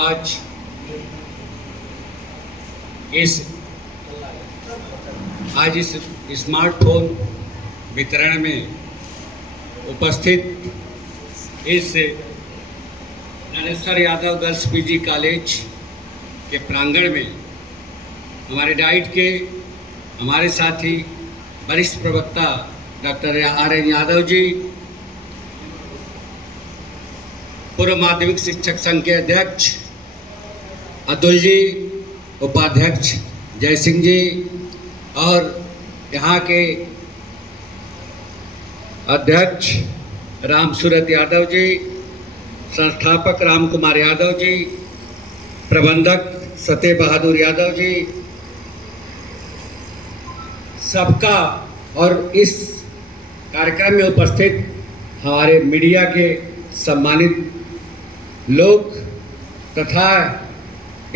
आज इस स्मार्टफोन वितरण में उपस्थित इस Dnyaneshwar Yadav girls PG college के प्रांगण में हमारे डाइट के हमारे साथी वरिष्ठ प्रवक्ता डॉक्टर आर.एन. यादव जी, पूर्व माध्यमिक शिक्षक संघ के अध्यक्ष अतुल जी, उपाध्यक्ष जय सिंह जी और यहाँ के अध्यक्ष राम सूरत यादव जी, संस्थापक राम कुमार यादव जी, प्रबंधक सत्य बहादुर यादव जी, सबका और इस कार्यक्रम में उपस्थित हमारे मीडिया के सम्मानित लोग तथा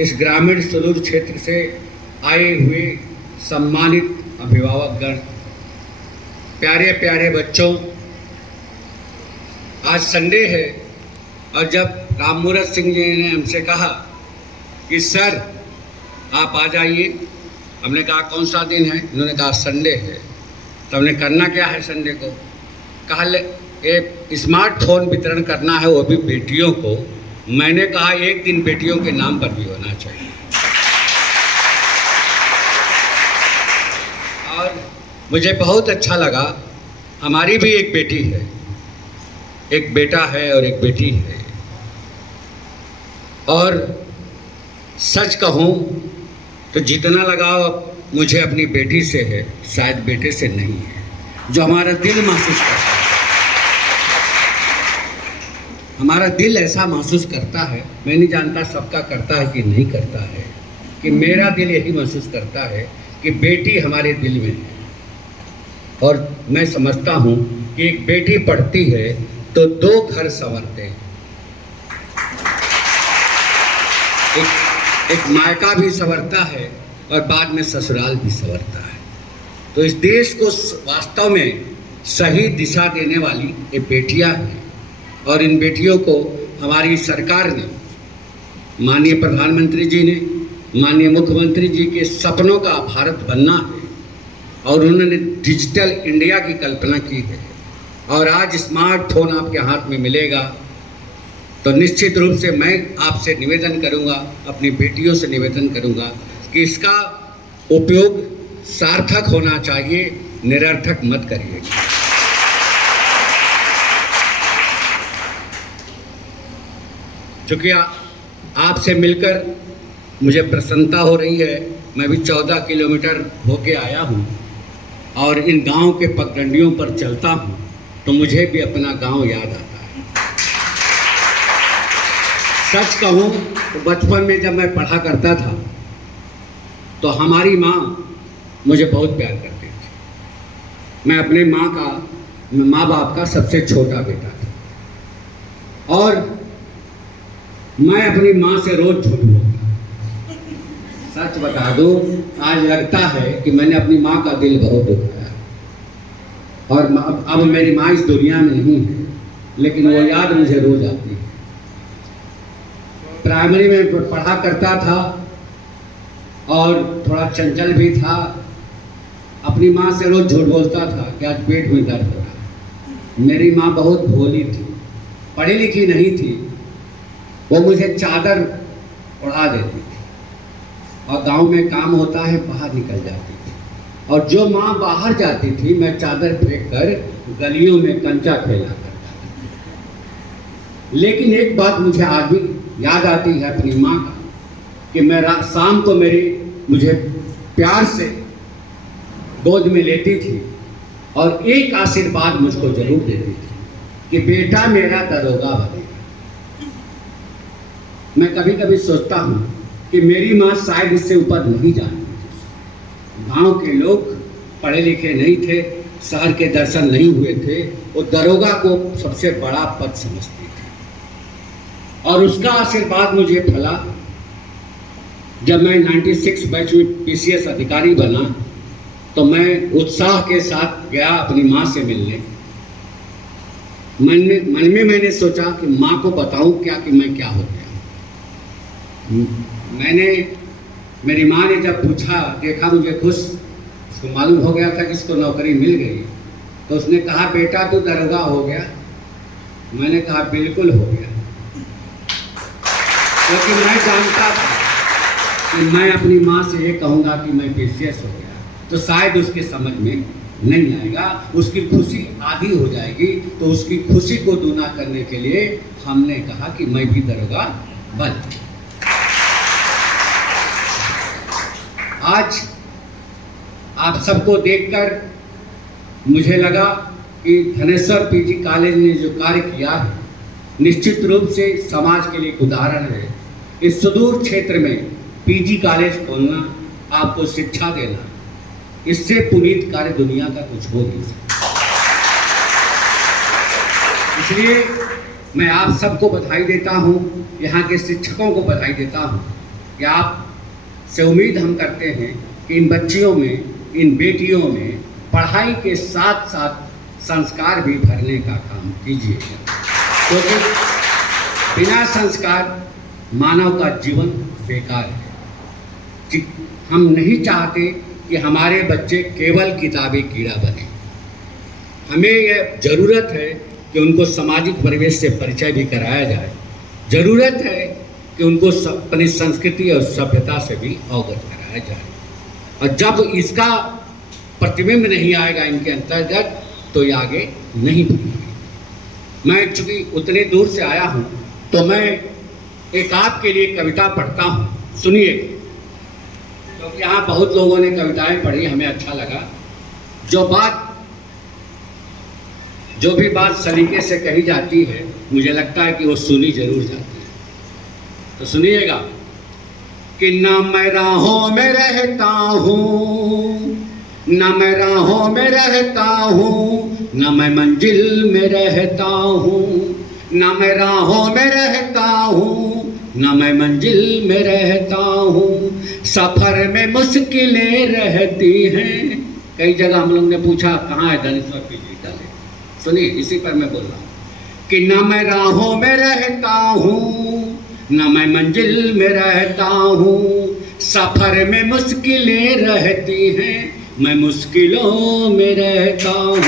इस ग्रामीण सुदूर क्षेत्र से आए हुए सम्मानित अभिभावकगण, प्यारे प्यारे बच्चों, आज संडे है और जब राममूरत सिंह जी ने हमसे कहा कि सर आप आ जाइए, हमने कहा कौन सा दिन है? उन्होंने कहा संडे है। तो हमने करना क्या है संडे को? कहा एक स्मार्टफोन वितरण करना है, वो भी बेटियों को। मैंने कहा एक दिन बेटियों के नाम पर भी होना चाहिए। और मुझे बहुत अच्छा लगा, हमारी भी एक बेटी है, एक बेटा है और एक बेटी है। और सच कहूँ तो जितना लगाव मुझे अपनी बेटी से है, शायद बेटे से नहीं है, जो हमारा दिल महसूस करता है। हमारा दिल ऐसा महसूस करता है, मैं नहीं जानता सबका करता है कि नहीं करता है, कि मेरा दिल यही महसूस करता है कि बेटी हमारे दिल में है। और मैं समझता हूँ कि एक बेटी पढ़ती है तो दो घर संवरते हैं, एक मायका भी संवरता है और बाद में ससुराल भी संवरता है। तो इस देश को वास्तव में सही दिशा देने वाली ये बेटियां हैं और इन बेटियों को हमारी सरकार ने, माननीय प्रधानमंत्री जी ने, माननीय मुख्यमंत्री जी के सपनों का भारत बनना है और उन्होंने डिजिटल इंडिया की कल्पना की है। और आज स्मार्टफोन आपके हाथ में मिलेगा तो निश्चित रूप से मैं आपसे निवेदन करूंगा, अपनी बेटियों से निवेदन करूंगा कि इसका उपयोग सार्थक होना चाहिए, निरर्थक मत करिए। चूँकि आपसे मिलकर मुझे प्रसन्नता हो रही है, मैं भी 14 किलोमीटर होके आया हूँ और इन गांव के पगडंडियों पर चलता हूँ तो मुझे भी अपना गांव याद आता है। सच कहूँ तो बचपन में जब मैं पढ़ा करता था तो हमारी माँ मुझे बहुत प्यार करती थी। मैं अपने माँ बाप का सबसे छोटा बेटा था और मैं अपनी माँ से रोज झूठ बोलता। सच बता दो, आज लगता है कि मैंने अपनी माँ का दिल बहुत दुखाया और अब मेरी माँ इस दुनिया में नहीं है, लेकिन वो याद मुझे रोज आती है। प्राइमरी में पढ़ा करता था और थोड़ा चंचल भी था। अपनी माँ से रोज झूठ बोलता था कि आज पेट में दर्द हो रहा है। मेरी माँ बहुत भोली थी, पढ़ी लिखी नहीं थी। वो मुझे चादर उड़ा देती थी और गांव में काम होता है बाहर निकल जाती थी। और जो माँ बाहर जाती थी मैं चादर फेंक कर गलियों में कंचा खेला करता था। लेकिन एक बात मुझे आज भी याद आती है अपनी माँ का, कि मैं शाम को मुझे प्यार से गोद में लेती थी और एक आशीर्वाद मुझको जरूर देती थी कि बेटा मेरा दरोगा बनेगा। मैं कभी कभी सोचता हूँ कि मेरी माँ शायद इससे ऊपर नहीं जानती थी। गांव के लोग पढ़े लिखे नहीं थे, शहर के दर्शन नहीं हुए थे, वो दरोगा को सबसे बड़ा पद समझती थी और उसका आशीर्वाद मुझे फला। जब मैं 96 बैच में पीसीएस अधिकारी बना तो मैं उत्साह के साथ गया अपनी माँ से मिलने। मन में मैंने सोचा कि माँ को बताऊं क्या कि मैं क्या हो गया। मैंने, मेरी माँ ने जब पूछा, देखा मुझे खुश, उसको मालूम हो गया था कि इसको नौकरी मिल गई, तो उसने कहा बेटा तू दरोगा हो गया। मैंने कहा बिल्कुल हो गया, क्योंकि मैं जानता था कि मैं अपनी माँ से ये कहूँगा कि मैं पेशियस हो गया तो शायद उसके समझ में नहीं आएगा, उसकी खुशी आधी हो जाएगी। तो उसकी खुशी को दूना करने के लिए हमने कहा कि मैं भी दरोगा बन। आज आप सबको देखकर मुझे लगा कि धनेश्वर पीजी कॉलेज ने जो कार्य किया है निश्चित रूप से समाज के लिए एक उदाहरण है। इस सुदूर क्षेत्र में पीजी कॉलेज खोलना, आपको शिक्षा देना, इससे पुनीत कार्य दुनिया का कुछ हो नहीं सकता। इसलिए मैं आप सबको बधाई देता हूँ, यहाँ के शिक्षकों को बधाई देता हूँ कि आप से उम्मीद हम करते हैं कि इन बच्चियों में, इन बेटियों में पढ़ाई के साथ साथ संस्कार भी भरने का काम कीजिएगा, क्योंकि बिना संस्कार मानव का जीवन बेकार है। हम नहीं चाहते कि हमारे बच्चे केवल किताबी कीड़ा बने। हमें यह ज़रूरत है कि उनको सामाजिक परिवेश से परिचय भी कराया जाए, ज़रूरत है कि उनको अपनी संस्कृति और सभ्यता से भी अवगत कराया जाए। और जब इसका प्रतिबिंब नहीं आएगा इनके अंतर्गत तो ये आगे नहीं बढ़ेंगे। मैं चूँकि उतने दूर से आया हूँ तो मैं एक आपके लिए कविता पढ़ता हूँ, सुनिए, क्योंकि यहाँ बहुत लोगों ने कविताएं पढ़ी, हमें अच्छा लगा। जो भी बात सलीके से कही जाती है मुझे लगता है कि वो सुनी जरूर जाती है। तो सुनिएगा कि न मैं राहों में रहता हूँ, न मैं राहों में रहता हूँ, न मैं मंजिल में रहता हूँ, न मैं राहों में रहता हूँ, न मैं मंजिल में रहता हूँ। सफ़र में मुश्किलें रहती हैं। कई जगह हम लोग ने पूछा कहाँ है धनेश्वर पीजी कॉलेज, सुनिए इसी पर मैं बोल रहा हूँ कि न मैं राहों में रहता हूँ, न मैं मंजिल में रहता हूँ। सफ़र में मुश्किलें रहती हैं, मैं मुश्किलों में रहता हूँ।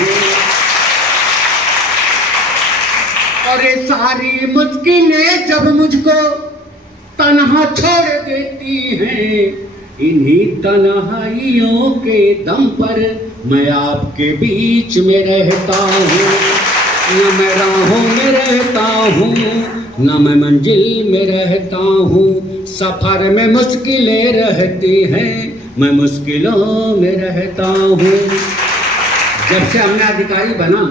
और ये सारी मुश्किलें जब मुझको तन्हा छोड़ देती हैं, इन्हीं तन्हाइयों के दम पर मैं आपके बीच में रहता हूँ। न मैं राहों में रहता हूँ, न मैं मंजिल में रहता हूँ। सफ़र में मुश्किलें रहती हैं, मैं मुश्किलों में रहता हूँ। जब से हमने अधिकारी बना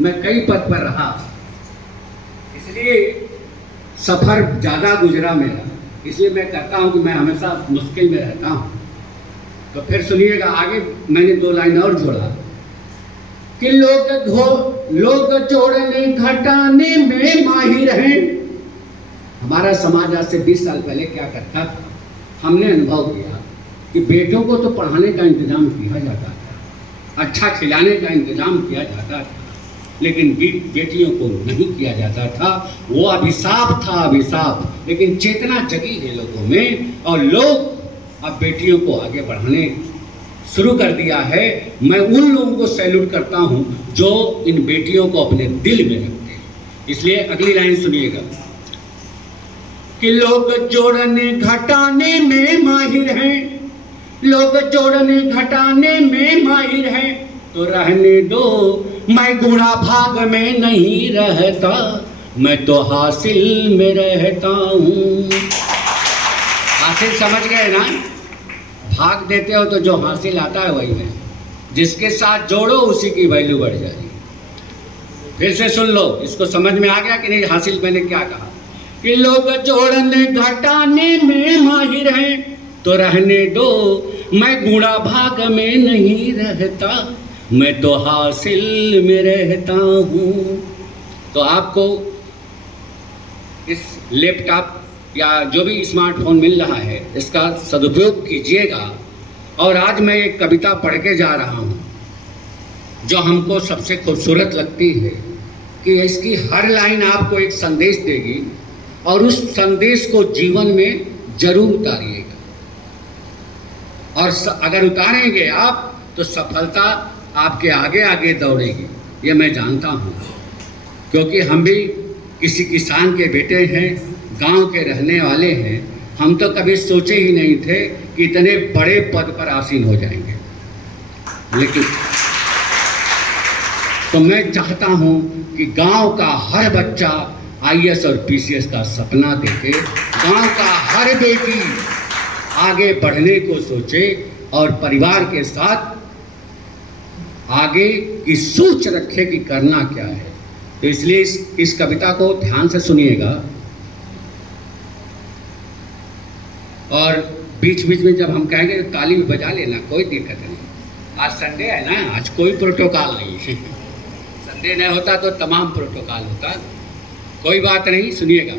मैं कई पद पर रहा, इसलिए सफ़र ज़्यादा गुजरा मेरा, इसलिए मैं कहता हूँ कि मैं हमेशा मुश्किल में रहता हूँ। तो फिर सुनिएगा, आगे मैंने 2 लाइन और जोड़ा कि लोग जोड़ने घटाने में माहिर हैं। हमारा समाज आज से 20 साल पहले क्या करता था, हमने अनुभव किया कि बेटों को तो पढ़ाने का इंतज़ाम किया जाता था, अच्छा खिलाने का इंतज़ाम किया जाता था, लेकिन बेटियों को नहीं किया जाता था। वो अभिशाप था, अभिशाप। लेकिन चेतना जगी है लोगों में और लोग अब बेटियों को आगे बढ़ाने शुरू कर दिया है। मैं उन लोगों को सैल्यूट करता हूं जो इन बेटियों को अपने दिल में रखते हैं। इसलिए अगली लाइन सुनिएगा कि लोग जोड़ने घटाने में माहिर हैं, लोग जोड़ने घटाने में माहिर हैं, तो रहने दो, मैं गुणा भाग में नहीं रहता, मैं तो हासिल में रहता हूँ। हासिल समझ गए ना? भाग देते हो तो जो हासिल आता है वही है, जिसके साथ जोड़ो उसी की वैल्यू बढ़ जाएगी। फिर से सुन लो, इसको समझ में आ गया कि नहीं? हासिल मैंने क्या कहा कि लोग जोड़ने घटाने में माहिर हैं, तो रहने दो, मैं गुणा भाग में नहीं रहता, मैं तो हासिल में रहता हूँ। तो आपको इस लैपटॉप या जो भी स्मार्टफोन मिल रहा है इसका सदुपयोग कीजिएगा। और आज मैं एक कविता पढ़ के जा रहा हूँ जो हमको सबसे खूबसूरत लगती है कि इसकी हर लाइन आपको एक संदेश देगी और उस संदेश को जीवन में जरूर उतारिएगा। और अगर उतारेंगे आप तो सफलता आपके आगे आगे दौड़ेगी, ये मैं जानता हूँ, क्योंकि हम भी किसी किसान के बेटे हैं, गांव के रहने वाले हैं। हम तो कभी सोचे ही नहीं थे कि इतने बड़े पद पर आसीन हो जाएंगे, लेकिन तो मैं चाहता हूँ कि गांव का हर बच्चा IAS और PCS का सपना देखे, गांव का हर बेटी आगे बढ़ने को सोचे और परिवार के साथ आगे की सोच रखे कि करना क्या है। तो इसलिए इस कविता को ध्यान से सुनिएगा, और बीच बीच में जब हम कहेंगे तो ताली भी बजा लेना, कोई दिक्कत नहीं। आज संडे है ना, आज कोई प्रोटोकॉल नहीं है। संडे नहीं होता तो तमाम प्रोटोकॉल होता, कोई बात नहीं। सुनिएगा।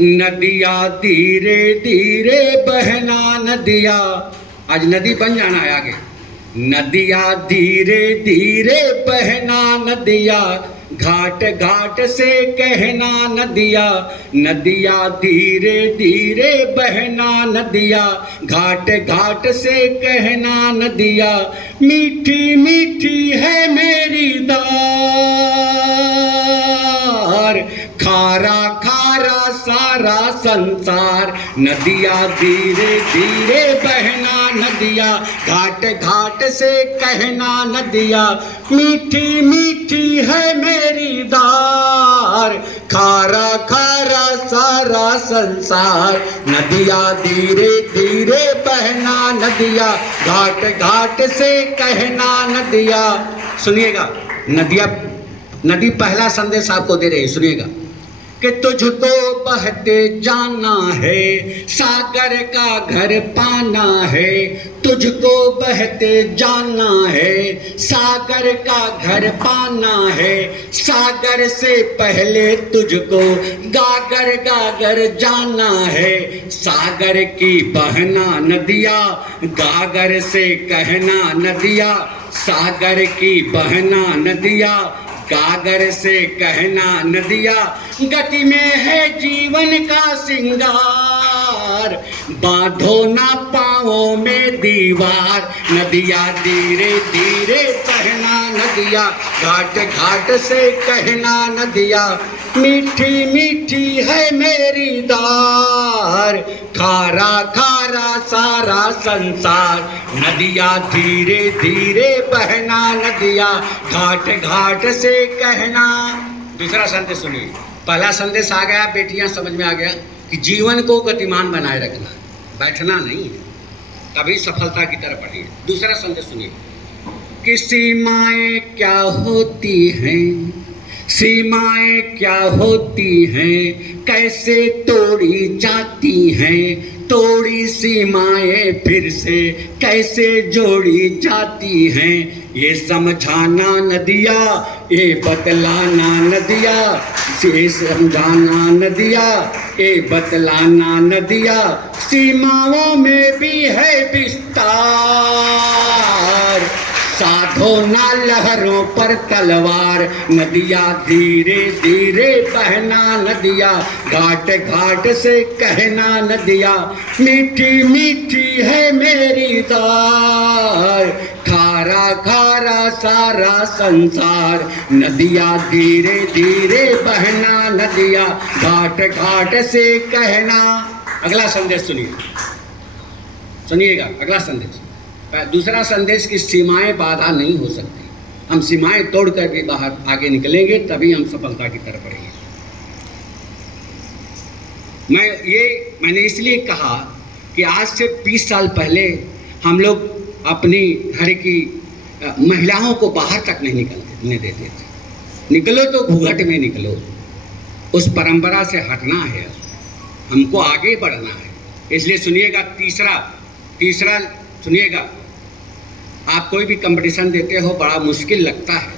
नदिया धीरे धीरे बहना नदिया, आज नदी बन जाना है आगे। नदिया धीरे धीरे बहना नदिया, घाट घाट से कहना नदिया। नदिया धीरे धीरे बहना नदिया, घाट घाट से कहना नदिया। मीठी मीठी है मेरी दार, खारा खारा सारा संसार। नदिया धीरे धीरे बहना नदिया, घाट घाट से कहना नदिया। मीठी मीठी है मेरी दार, खारा खारा सारा संसार। नदिया धीरे धीरे बहना नदिया, घाट घाट से कहना नदिया। सुनिएगा, नदी पहला संदेश आपको दे रही है, सुनिएगा कि तुझको बहते जाना है, सागर का घर पाना है। तुझको बहते जाना है, सागर का घर पाना है। सागर से पहले तुझको गागर गागर जाना है। सागर की बहना नदिया, गागर से कहना नदिया। सागर की बहना नदिया, गागर से कहना नदिया। गति में है जीवन का सिंगार, बांधो ना पाँवों में दीवार। नदिया धीरे धीरे बहना नदिया, घाट घाट से कहना नदिया। मीठी मीठी है मेरी दार, खारा खारा सारा संसार। नदिया धीरे धीरे बहना नदिया, घाट घाट से कहना। दूसरा संदेश सुनिए। पहला संदेश आ गया, बेटियां समझ में आ गया कि जीवन को गतिमान बनाए रखना, बैठना नहीं है, तभी सफलता की तरफ बढ़िए। दूसरा संदेश सुनिए कि सीमाएं क्या होती हैं, सीमाएं क्या होती हैं, कैसे तोड़ी जाती हैं। तोड़ी सीमाएं फिर से कैसे जोड़ी जाती हैं। ये समझाना नदिया, ये बतलाना नदिया। ये समझाना नदिया, ये बतलाना नदिया। सीमाओं में भी है विस्तार, साधो ना लहरों पर तलवार। नदिया धीरे धीरे बहना नदिया, घाट घाट से कहना नदिया। मीठी मीठी है मेरी दार, खारा खारा सारा संसार। नदिया धीरे धीरे बहना नदिया, घाट घाट से कहना। अगला संदेश सुनिए, सुनिएगा अगला संदेश। दूसरा संदेश की सीमाएं बाधा नहीं हो सकती। हम सीमाएं तोड़कर भी बाहर आगे निकलेंगे, तभी हम सफलता की तरफ बढ़ेंगे। मैंने इसलिए कहा कि आज से 20 साल पहले हम लोग अपनी घर की महिलाओं को बाहर तक नहीं निकलने देते थे। निकलो तो घूंघट में निकलो, उस परंपरा से हटना है, हमको आगे बढ़ना है। इसलिए सुनिएगा, तीसरा सुनिएगा। आप कोई भी कंपटीशन देते हो बड़ा मुश्किल लगता है,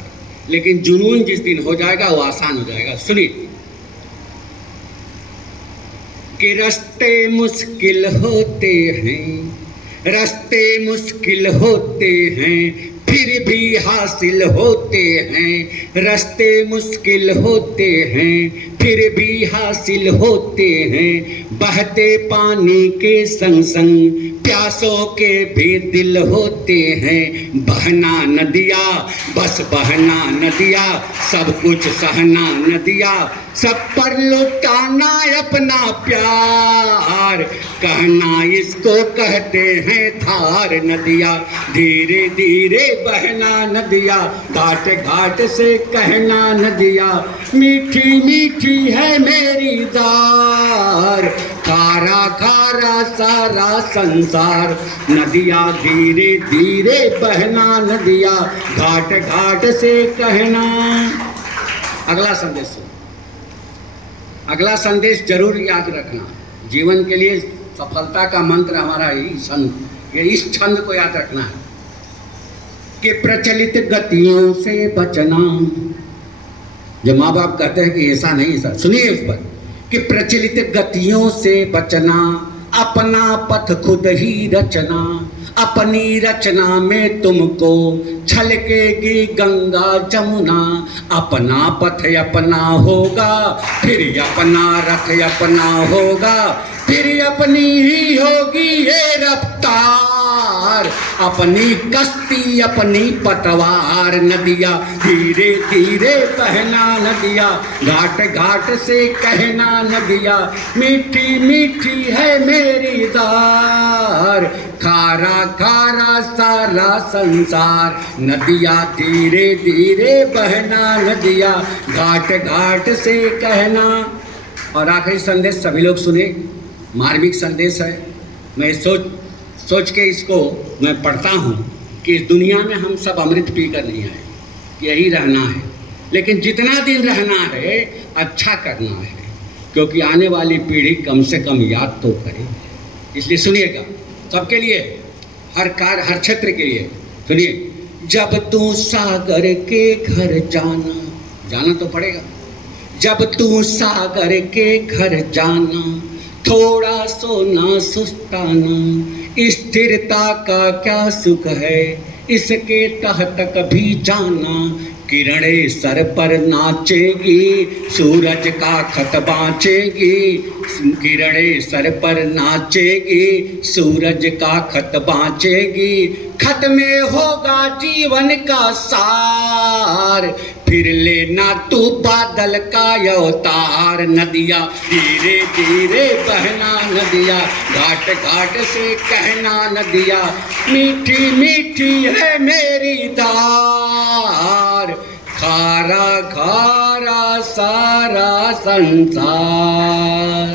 लेकिन जुनून जिस दिन हो जाएगा वो आसान हो जाएगा। सुनिए कि रास्ते मुश्किल होते हैं, रास्ते मुश्किल होते हैं, फिर भी हासिल होते हैं। रास्ते मुश्किल होते हैं, फिर भी हासिल होते हैं। बहते पानी के संग संग प्यासों के भी दिल होते हैं। बहना नदिया बस बहना नदिया, सब कुछ सहना नदिया, सब पर लुटाना अपना प्यार, कहना इसको कहते हैं धार नदिया। धीरे धीरे बहना नदिया, घाट घाट से कहना नदिया, मीठी मीठी है मेरी धार, खारा खारा सारा संसार। नदिया धीरे धीरे बहना नदिया, घाट घाट से कहना। अगला संदेश सुनो। अगला संदेश जरूर याद रखना। जीवन के लिए सफलता का मंत्र हमारा इस छंद को याद रखना है कि प्रचलित गतियों से बचना। जब माँ बाप कहते हैं कि ऐसा नहीं सर, सुनिए उस पर कि प्रचलित गतियों से बचना, अपना पथ खुद ही रचना, अपनी रचना में तुमको छलकेगी गंगा जमुना, अपना पथ अपना होगा, फिर अपना रथ अपना होगा, फिर अपनी ही होगी ये रफ्तार, अपनी कश्ती अपनी पतवार। नदिया धीरे धीरे बहना नदिया, घाट घाट से कहना नदिया, मीठी मीठी है मेरी धार, खारा खारा सारा संसार। नदिया धीरे धीरे बहना नदिया, घाट घाट से कहना। और आखिरी संदेश सभी लोग सुने, मार्मिक संदेश है। मैं सोच के इसको मैं पढ़ता हूँ कि इस दुनिया में हम सब अमृत पी कर नहीं आए, यही रहना है, लेकिन जितना दिन रहना है अच्छा करना है, क्योंकि आने वाली पीढ़ी कम से कम याद तो करे। इसलिए सुनिएगा, सबके लिए, हर कार्य हर क्षेत्र के लिए सुनिए। जब तू सागर के घर जाना तो पड़ेगा, जब तू सागर के घर जाना, थोड़ा सोना सुस्ताना, स्थिरता का क्या सुख है, इसके तहत कभी जाना, किरणें सर पर नाचेगी, सूरज का खत बाँचेगी, किरणें सर पर नाचेगी, सूरज का खत बाँचेगी, खत में होगा जीवन का सार, फिर लेना तू बादल का अवतार। नदिया धीरे धीरे बहना नदिया, घाट घाट से कहना नदिया, मीठी मीठी है मेरी धार, खारा खारा सारा संसार।